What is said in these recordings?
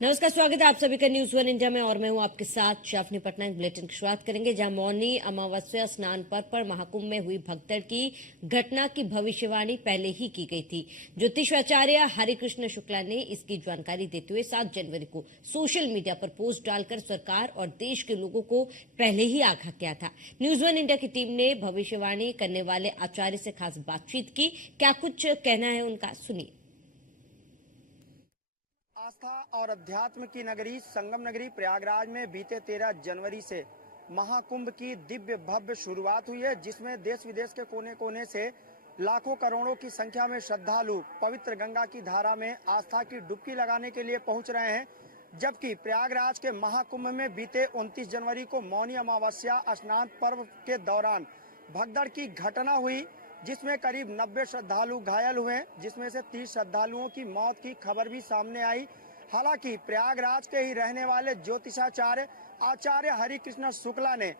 नमस्कार, स्वागत है आप सभी का न्यूज वन इंडिया में और मैं हूं आपके साथ शाफनी पटनायक। बुलेटिन की शुरुआत करेंगे जहां मौनी अमावस्या स्नान पर्व पर महाकुंभ में हुई भगदड़ की घटना की भविष्यवाणी पहले ही की गई थी। ज्योतिषाचार्य हरिकृष्ण शुक्ला ने इसकी जानकारी देते हुए 7 जनवरी को सोशल मीडिया पर पोस्ट डालकर सरकार और देश के लोगों को पहले ही आगाह किया था। न्यूज वन इंडिया की टीम ने भविष्यवाणी करने वाले आचार्य से खास बातचीत की। क्या कुछ कहना है उनका, सुनिए। आस्था और अध्यात्म की नगरी संगम नगरी प्रयागराज में बीते 13 जनवरी से महाकुंभ की दिव्य भव्य शुरुआत हुई है, जिसमें देश विदेश के कोने कोने से लाखों करोड़ों की संख्या में श्रद्धालु पवित्र गंगा की धारा में आस्था की डुबकी लगाने के लिए पहुंच रहे हैं। जबकि प्रयागराज के महाकुंभ में बीते 29 जनवरी को मौनी अमावस्या स्नान पर्व के दौरान भगदड़ की घटना हुई, जिसमें करीब 90 श्रद्धालु घायल हुए, जिसमें से 30 श्रद्धालुओं की मौत की खबर भी सामने आई। हालांकि प्रयागराज के ही रहने वाले ज्योतिषाचार्य आचार्य हरिकृष्ण शुक्ला ने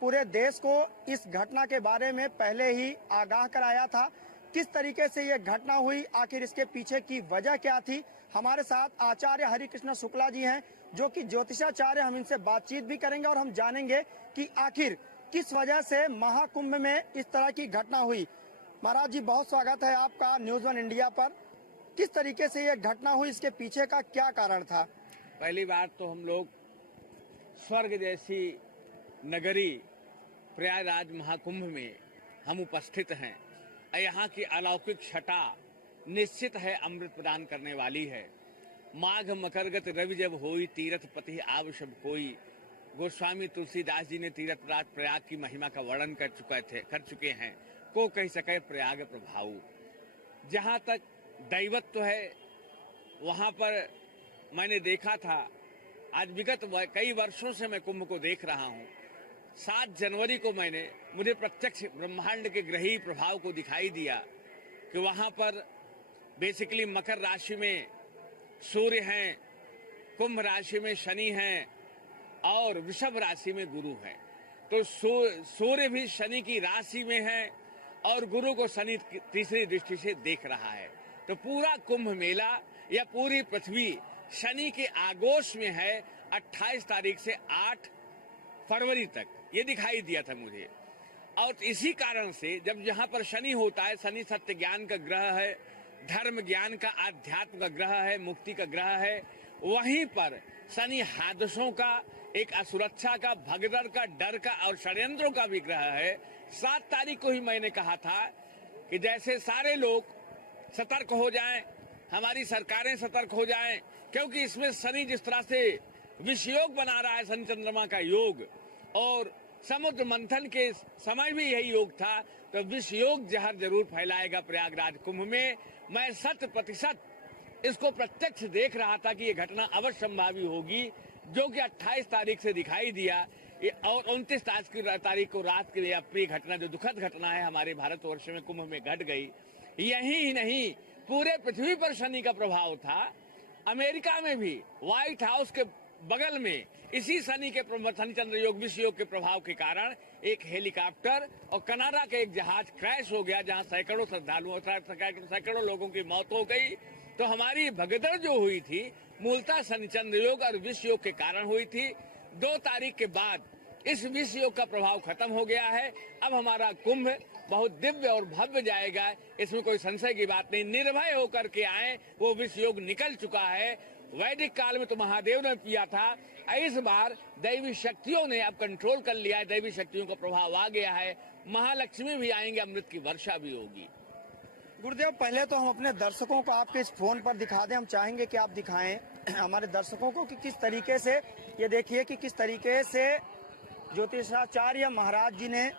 पूरे देश को इस घटना के बारे में पहले ही आगाह कराया था। किस तरीके से ये घटना हुई, आखिर इसके पीछे की वजह क्या थी, हमारे साथ आचार्य हरिकृष्ण शुक्ला जी हैं, जो कि ज्योतिषाचार्य। हम इनसे बातचीत भी करेंगे और हम जानेंगे कि आखिर किस वजह से महाकुंभ में इस तरह की घटना हुई। महाराज जी, बहुत स्वागत है आपका न्यूज वन इंडिया पर। किस तरीके से यह घटना हुई, इसके पीछे का क्या कारण था? पहली बात तो हम लोग स्वर्ग जैसी नगरी प्रयागराज महाकुंभ में हम उपस्थित हैं। यहाँ की अलौकिक छटा निश्चित है अमृत प्रदान करने वाली है। माघ मकरगत रवि जब होई, तीरथ पति आव सब कोई। गोस्वामी तुलसीदास जी ने तीर्थराज प्रयाग की महिमा का वर्णन कर चुके हैं। को कह सके प्रयाग प्रभाव। जहाँ तक दैवत्व है, वहाँ पर मैंने देखा था, आज विगत कई वर्षों से मैं कुंभ को देख रहा हूँ। 7 जनवरी को मुझे प्रत्यक्ष ब्रह्मांड के ग्रही प्रभाव को दिखाई दिया कि वहाँ पर बेसिकली मकर राशि में सूर्य हैं, कुंभ राशि में शनि हैं और वृषभ राशि में गुरु हैं। तो सूर्य भी शनि की राशि में है और गुरु को शनि तीसरी दृष्टि से देख रहा है। तो पूरा कुंभ मेला या पूरी पृथ्वी शनि के आगोश में है। 28 तारीख से 8 फरवरी तक ये दिखाई दिया था मुझे। और इसी कारण से जब यहाँ पर शनि होता है, शनि सत्य ज्ञान का ग्रह है, धर्म ज्ञान का, आध्यात्म का ग्रह है, मुक्ति का ग्रह है। वहीं पर शनि हादसों का, एक असुरक्षा का, भगदड़ का, डर का और षड्यंत्रों का भी ग्रह है। 7 तारीख को ही मैंने कहा था कि जैसे सारे लोग सतर्क हो जाएं, हमारी सरकारें सतर्क हो जाएं, क्योंकि इसमें शनि जिस तरह से विषयोग बना रहा है, शनि चंद्रमा का योग, और समुद्र मंथन के समय भी यही योग था, तो विषयोग जहर जरूर फैलाएगा प्रयागराज कुंभ में। मैं 100% इसको प्रत्यक्ष देख रहा था कि ये घटना अवश्य संभावी होगी, जो कि 28 तारीख से दिखाई दिया। और 29 तारीख को रात की अप्रिय घटना, जो दुखद घटना है हमारे भारतवर्ष में कुंभ में घट गई। यही ही नहीं, पूरे पृथ्वी पर शनि का प्रभाव था। अमेरिका में भी व्हाइट हाउस के बगल में इसी शनि के शनि चंद्र योग विष योग के प्रभाव के कारण एक हेलीकॉप्टर और कनाडा का एक जहाज क्रैश हो गया, जहां सैकड़ों श्रद्धालुओं, सैकड़ों लोगों की मौत हो गई। तो हमारी भगदड़ जो हुई थी मूलतः शनि चंद्र योग और विष योग के कारण हुई थी। 2 तारीख के बाद इस विष योग का प्रभाव खत्म हो गया है। अब हमारा कुंभ बहुत दिव्य और भव्य जाएगा, इसमें कोई संशय की बात नहीं। निर्भय होकर के आए, वो विष योग निकल चुका है। वैदिक काल में तो महादेव ने किया था, इस बार दैवी शक्तियों ने अब कंट्रोल कर लिया है, दैवी शक्तियों का प्रभाव आ गया है। महालक्ष्मी भी आएंगे, अमृत की वर्षा भी होगी। गुरुदेव, पहले तो हम अपने दर्शकों को आपके इस फोन पर दिखा दें। हम चाहेंगे कि आप दिखाएं हमारे दर्शकों को कि किस तरीके से, ये देखिए कि किस तरीके से ज्योतिषाचार्य महाराज जी ने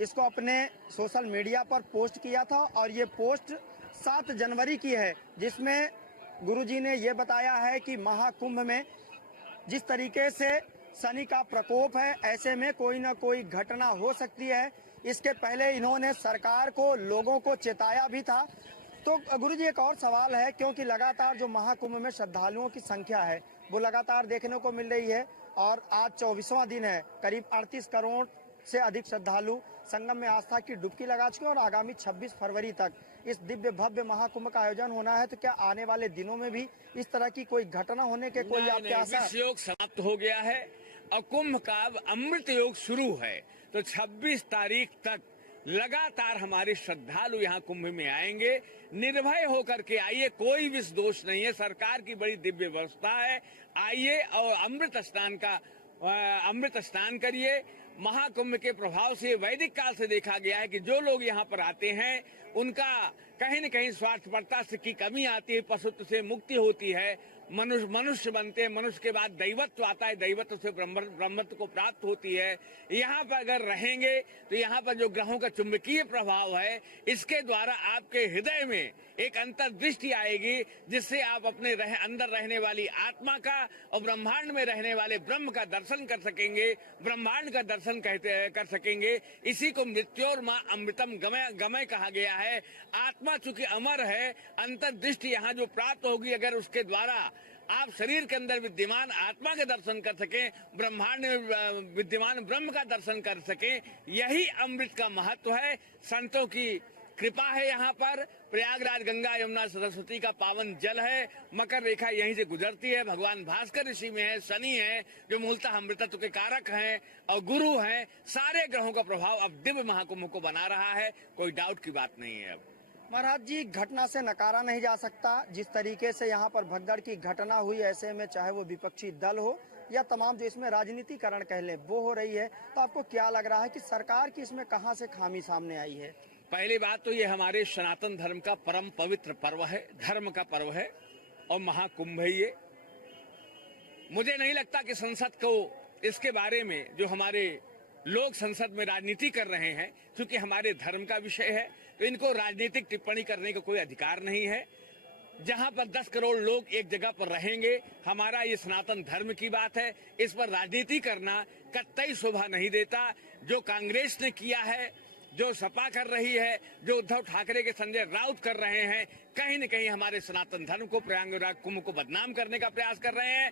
इसको अपने सोशल मीडिया पर पोस्ट किया था। और ये पोस्ट 7 जनवरी की है, जिसमें गुरुजी ने ये बताया है कि महाकुंभ में जिस तरीके से शनि का प्रकोप है, ऐसे में कोई ना कोई घटना हो सकती है। इसके पहले इन्होंने सरकार को, लोगों को चेताया भी था। तो गुरुजी, एक और सवाल है, क्योंकि लगातार जो महाकुंभ में श्रद्धालुओं की संख्या है वो लगातार देखने को मिल रही है और आज 24वां दिन है। करीब 38 करोड़ से अधिक श्रद्धालु संगम में आस्था की डुबकी लगा चुके हैं और आगामी 26 फरवरी तक इस दिव्य भव्य महाकुंभ का आयोजन होना है, तो क्या आने वाले दिनों में भी इस तरह की कोई घटना होने के कोई आपके आसार? विश्व योग समाप्त हो गया है और कुंभ का अब अमृत योग शुरू है। तो 26 तारीख तक लगातार हमारे श्रद्धालु यहाँ कुंभ में आएंगे। निर्भय होकर के आइए, कोई भी दोष नहीं है, सरकार की बड़ी दिव्य व्यवस्था है। आइए और अमृत स्नान करिए। महाकुंभ के प्रभाव से वैदिक काल से देखा गया है कि जो लोग यहाँ पर आते हैं उनका कहीं न कहीं स्वार्थपरता की कमी आती है, पशुत्व से मुक्ति होती है, मनुष्य बनते हैं, मनुष्य के बाद दैवत्व आता है, दैवत्व से ब्रह्मत्व को प्राप्त होती है। यहाँ पर अगर रहेंगे तो यहाँ पर जो ग्रहों का चुंबकीय प्रभाव है, इसके द्वारा आपके हृदय में एक अंतर्दृष्टि आएगी, जिससे आप अपने अंदर रहने वाली आत्मा का और ब्रह्मांड में रहने वाले ब्रह्म का दर्शन कर सकेंगे, ब्रह्मांड का दर्शन कर सकेंगे। इसी को मृत्योर माँ अमृतम गमय कहा गया है। आत्मा चूंकि अमर है, अंतर्दृष्टि यहाँ जो प्राप्त होगी, अगर उसके द्वारा आप शरीर के अंदर विद्यमान आत्मा के दर्शन कर सकें, ब्रह्मांड में विद्यमान ब्रह्म का दर्शन कर सकें, यही अमृत का महत्व है। संतों की कृपा है। यहाँ पर प्रयागराज गंगा यमुना सरस्वती का पावन जल है। मकर रेखा यहीं से गुजरती है। भगवान भास्कर ऋषि में है, शनि है जो मूलतः अमृतत्व के कारक हैं, और गुरु हैं। सारे ग्रहों का प्रभाव अब दिव्य महाकुंभ को बना रहा है, कोई डाउट की बात नहीं है। अब महाराज जी, घटना से नकारा नहीं जा सकता। जिस तरीके से यहाँ पर भगदड़ की घटना हुई, ऐसे में चाहे वो विपक्षी दल हो या तमाम जो इसमें राजनीतिकरण कह लें, वो हो रही है, तो आपको क्या लग रहा है कि सरकार की इसमें कहां से खामी सामने आई है? पहली बात तो ये हमारे सनातन धर्म का परम पवित्र पर्व है, धर्म का पर्व है और महाकुंभ है ये। मुझे नहीं लगता कि संसद को इसके बारे में, जो हमारे लोग संसद में राजनीति कर रहे हैं, क्योंकि हमारे धर्म का विषय है, तो इनको राजनीतिक टिप्पणी करने का कोई अधिकार नहीं है। जहां पर 10 करोड़ लोग एक जगह पर रहेंगे, हमारा ये सनातन धर्म की बात है, इस पर राजनीति करना कतई शोभा नहीं देता। जो कांग्रेस ने किया है, जो सपा कर रही है, जो उद्धव ठाकरे के संजय राउत कर रहे हैं, कहीं न कहीं हमारे सनातन धर्म को, प्रयागराज कुंभ को बदनाम करने का प्रयास कर रहे हैं।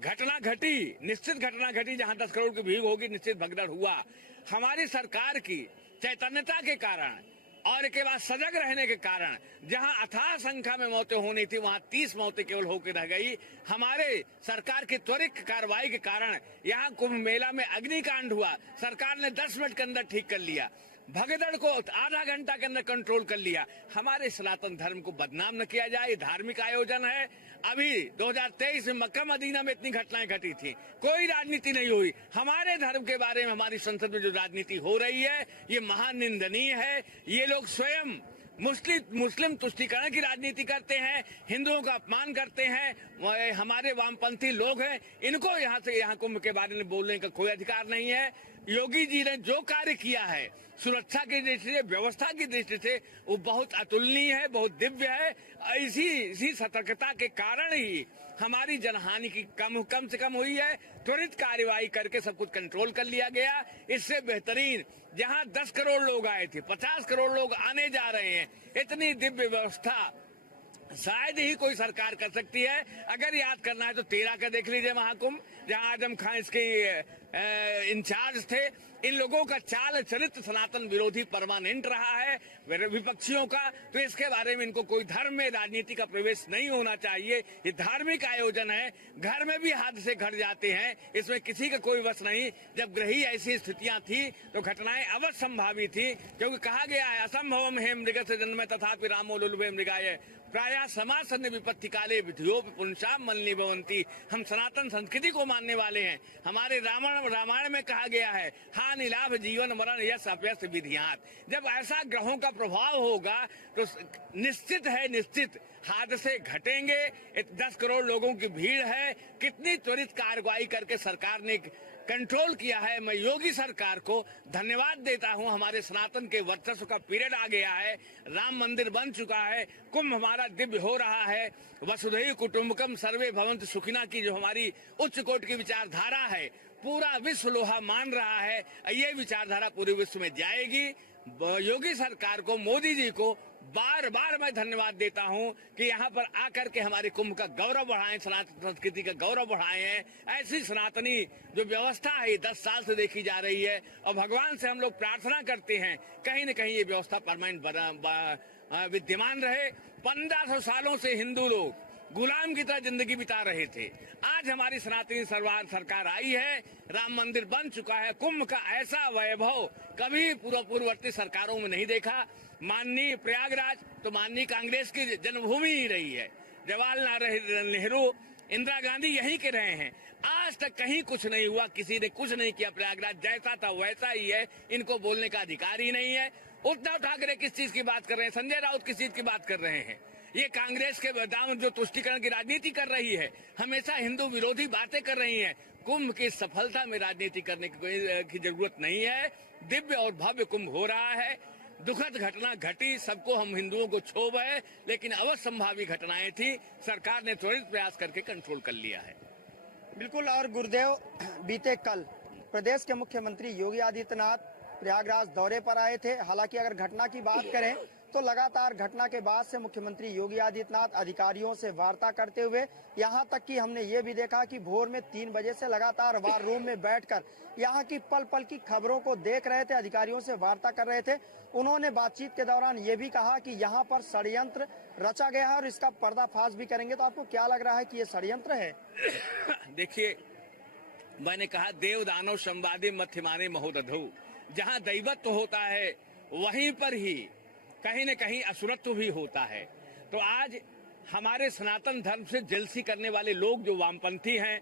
घटना घटी, निश्चित घटना घटी, जहां 10 करोड़ की भीड़ होगी, निश्चित भगदड़ हुआ। हमारी सरकार की चैतन्यता के कारण और के बाद सजग रहने के कारण जहां अथाह संख्या में मौतें होनी थी, वहां 30 मौतें केवल होकर रह गई। हमारे सरकार की त्वरित कार्रवाई के कारण यहां कुंभ मेला में अग्निकांड हुआ, सरकार ने 10 मिनट के अंदर ठीक कर लिया। भगदड़ को आधा घंटा के अंदर कंट्रोल कर लिया। हमारे सनातन धर्म को बदनाम न किया जाए, ये धार्मिक आयोजन है। अभी 2023 में मक्का मदीना में इतनी घटनाएं घटी थी, कोई राजनीति नहीं हुई। हमारे धर्म के बारे में हमारी संसद में जो राजनीति हो रही है, ये महान निंदनीय है। ये लोग स्वयं मुस्लिम तुष्टीकरण की राजनीति करते हैं, हिंदुओं का अपमान करते हैं। हमारे वामपंथी लोग हैं, इनको यहाँ कुंभ के बारे में बोलने का कोई अधिकार नहीं है। योगी जी ने जो कार्य किया है सुरक्षा की दृष्टि से, व्यवस्था की दृष्टि से, वो बहुत अतुलनीय है, बहुत दिव्य है। इसी सतर्कता के कारण ही हमारी जनहानि की कम से कम हुई है। त्वरित कार्यवाही करके सब कुछ कंट्रोल कर लिया गया। इससे बेहतरीन, जहां 10 करोड़ लोग आए थे, 50 करोड़ लोग आने जा रहे हैं, इतनी दिव्य व्यवस्था शायद ही कोई सरकार कर सकती है। अगर याद करना है तो 13 का देख लीजिए महाकुंभ, जहां आजम खान इसके इंचार्ज थे। इन लोगों का चाल चरित्र सनातन विरोधी परमानेंट रहा है विपक्षियों का, तो इसके बारे में इनको कोई धर्म में राजनीति का प्रवेश नहीं होना चाहिए। ये धार्मिक आयोजन है, घर में भी हादसे घट जाते हैं, इसमें किसी का कोई वश नहीं। जब ग्रही ऐसी स्थितियां थी तो घटनाएं अवश्य संभावी थी, क्योंकि कहा गया है असंभवम हे मृग से जन्म तथापि रामो लुलुभे मृगाय प्रायः समासन्न विपत्ति काले विधियो पुंसाम मलनी भवंती। हम सनातन संस्कृति को मानने वाले हैं। हमारे रामायण में कहा गया है, हानि लाभ जीवन मरण यश अपयश विधियात। जब ऐसा ग्रहों का प्रभाव होगा तो निश्चित हादसे घटेंगे। 10 करोड़ लोगों की भीड़ है, कितनी त्वरित कार्रवाई करके सरकार ने कंट्रोल किया है। मैं योगी सरकार को धन्यवाद देता हूं। हमारे सनातन के वर्चस्व का पीरियड आ गया है, राम मंदिर बन चुका है, कुंभ हमारा दिव्य हो रहा है। वसुधैव कुटुंबकम सर्वे भवन्तु सुखिना की जो हमारी उच्च कोट की विचारधारा है, पूरा विश्व लोहा मान रहा है। ये विचारधारा पूरे विश्व में जाएगी। योगी सरकार को, मोदी जी को बार बार मैं धन्यवाद देता हूं कि यहाँ पर आकर के हमारे कुंभ का गौरव बढ़ाएं, सनातन संस्कृति का गौरव बढ़ाए हैं। ऐसी सनातनी जो व्यवस्था है 10 साल से देखी जा रही है, और भगवान से हम लोग प्रार्थना करते हैं कहीं न कहीं ये व्यवस्था परमानेंट विद्यमान रहे। 1500 सालों से हिंदू लोग गुलाम की तरह जिंदगी बिता रहे थे। आज हमारी सनातनी सरकार आई है, राम मंदिर बन चुका है। कुंभ का ऐसा वैभव कभी पूर्ववर्ती सरकारों में नहीं देखा। माननीय प्रयागराज तो माननीय कांग्रेस की जन्मभूमि ही रही है। जवाहरलाल नेहरू, इंदिरा गांधी यहीं के रहे हैं। आज तक कहीं कुछ नहीं हुआ, किसी ने कुछ नहीं किया। प्रयागराज जैसा था वैसा ही है, इनको बोलने का अधिकार ही नहीं है। उद्धव ठाकरे किस चीज की बात कर रहे हैं, संजय राउत किस चीज की बात कर रहे हैं। ये कांग्रेस के दाम जो तुष्टीकरण की राजनीति कर रही है, हमेशा हिंदू विरोधी बातें कर रही है। कुंभ की सफलता में राजनीति करने की जरूरत नहीं है। दिव्य और भव्य कुंभ हो रहा है। दुखद घटना घटी, सबको हम हिंदुओं को क्षोभ है, लेकिन अवश्यंभावी घटनाएं थी। सरकार ने त्वरित प्रयास करके कंट्रोल कर लिया है। बिल्कुल। और गुरुदेव, बीते कल प्रदेश के मुख्यमंत्री योगी आदित्यनाथ प्रयागराज दौरे पर आए थे। हालांकि अगर घटना की बात करें तो लगातार घटना के बाद से मुख्यमंत्री योगी आदित्यनाथ अधिकारियों से वार्ता करते हुए, यहां तक कि हमने ये भी देखा कि भोर में 3 बजे से लगातार वार रूम में बैठकर यहां की पल पल की खबरों को देख रहे थे, अधिकारियों से वार्ता कर रहे थे। उन्होंने बातचीत के दौरान ये भी कहा कि यहाँ पर षड्यंत्र रचा गया है और इसका पर्दाफाश भी करेंगे। तो आपको क्या लग रहा है कि ये षड्यंत्र है? देखिए, मैंने कहा देव दानव संवादे मध्यमाने महोदधौ। जहाँ दैवत्व होता है वहीं पर ही कहीं न कहीं असुरत्व भी होता है। तो आज हमारे सनातन धर्म से जेलसी करने वाले लोग जो वामपंथी हैं,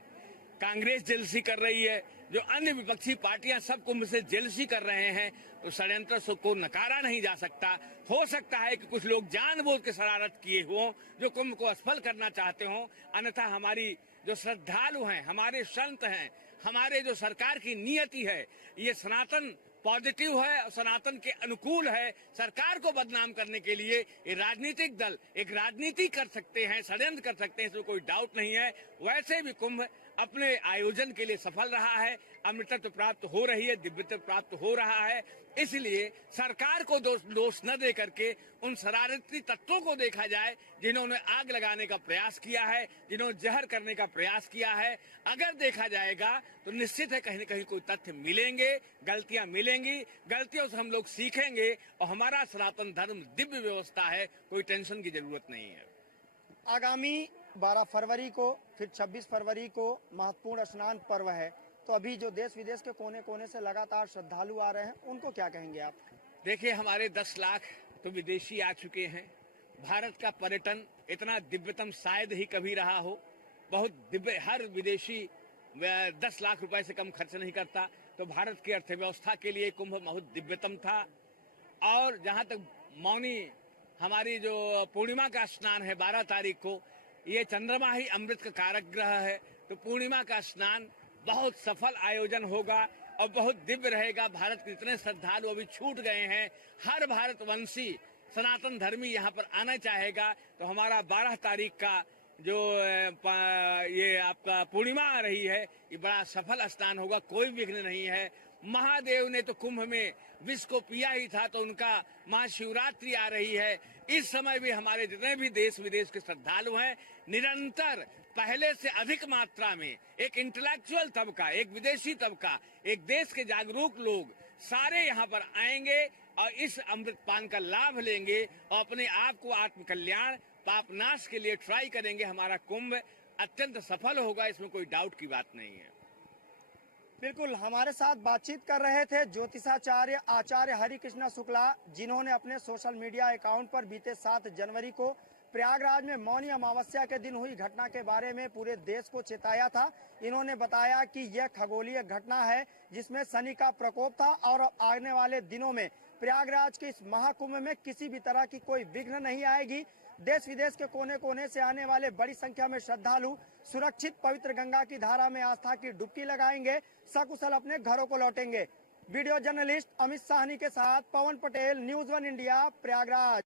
कांग्रेस जेलसी कर रही है, जो अन्य विपक्षी पार्टियां सब कुंभ से जेलसी कर रहे हैं, तो षड्यंत्र को नकारा नहीं जा सकता। हो सकता है कि कुछ लोग जानबूझ के शरारत किए हों, जो कुंभ को असफल करना चाहते हों। अन्यथा हमारी जो श्रद्धालु हैं, हमारे संत हैं, हमारे जो सरकार की नियति है, ये सनातन पॉजिटिव है और सनातन के अनुकूल है। सरकार को बदनाम करने के लिए ये राजनीतिक दल एक राजनीति कर सकते हैं, षड्यंत्र कर सकते हैं, इसमें कोई डाउट नहीं है। वैसे भी कुंभ अपने आयोजन के लिए सफल रहा है, अमृतत्व प्राप्त हो रही है, दिव्यत्व प्राप्त हो रहा है। इसलिए सरकार को दोष न दे करके उन शरारती तत्वों को देखा जाए जिन्होंने आग लगाने का प्रयास किया है, जिन्होंने जहर करने का प्रयास किया है। अगर देखा जाएगा तो निश्चित है कहीं न कहीं कोई तथ्य मिलेंगे, गलतियां मिलेंगी, गलतियों से हम लोग सीखेंगे और हमारा सनातन धर्म दिव्य व्यवस्था है, कोई टेंशन की जरूरत नहीं है। आगामी 12 फरवरी को, फिर 26 फरवरी को महत्वपूर्ण स्नान पर्व है। तो अभी जो देश विदेश के कोने कोने से लगातार श्रद्धालु आ रहे हैं, उनको क्या कहेंगे आप? देखिए, हमारे 10 लाख तो विदेशी आ चुके हैं। भारत का पर्यटन इतना दिव्यतम शायद ही कभी रहा हो। बहुत दिव्य, हर विदेशी 10 लाख रुपए से कम खर्च नहीं करता। तो भारत की अर्थव्यवस्था के लिए कुंभ बहुत दिव्यतम था। और जहां तक मौनी हमारी जो पूर्णिमा का स्नान है 12 तारीख को, ये चंद्रमा ही अमृत का कारक ग्रह है। तो पूर्णिमा का स्नान बहुत सफल आयोजन होगा और बहुत दिव्य रहेगा। भारत के जितने श्रद्धालु अभी छूट गए हैं, हर भारतवंशी सनातन धर्मी यहाँ पर आना चाहेगा। तो हमारा 12 तारीख का जो ये आपका पूर्णिमा आ रही है, ये बड़ा सफल स्नान होगा, कोई विघ्न नहीं है। महादेव ने तो कुंभ में विष को पिया ही था, तो उनका महाशिवरात्रि आ रही है। इस समय भी हमारे जितने भी देश विदेश के श्रद्धालु हैं, निरंतर पहले से अधिक मात्रा में एक इंटेलेक्चुअल तबका, एक विदेशी तबका, एक देश के जागरूक लोग सारे यहाँ पर आएंगे और इस अमृत पान का लाभ लेंगे और अपने आप को आत्म कल्याण, पाप नाश के लिए ट्राई करेंगे। हमारा कुंभ अत्यंत सफल होगा, इसमें कोई डाउट की बात नहीं है। बिल्कुल। हमारे साथ बातचीत कर रहे थे ज्योतिषाचार्य आचार्य हरिकृष्णा शुक्ला, जिन्होंने अपने सोशल मीडिया अकाउंट पर बीते 7 जनवरी को प्रयागराज में मौनी अमावस्या के दिन हुई घटना के बारे में पूरे देश को चेताया था। इन्होंने बताया कि यह खगोलीय घटना है जिसमें शनि का प्रकोप था और आने वाले दिनों में प्रयागराज के इस महाकुंभ में किसी भी तरह की कोई विघ्न नहीं आएगी। देश विदेश के कोने कोने से आने वाले बड़ी संख्या में श्रद्धालु सुरक्षित पवित्र गंगा की धारा में आस्था की डुबकी लगाएंगे, सकुशल अपने घरों को लौटेंगे। वीडियो जर्नलिस्ट अमित साहनी के साथ पवन पटेल, न्यूज़ 1 इंडिया, प्रयागराज।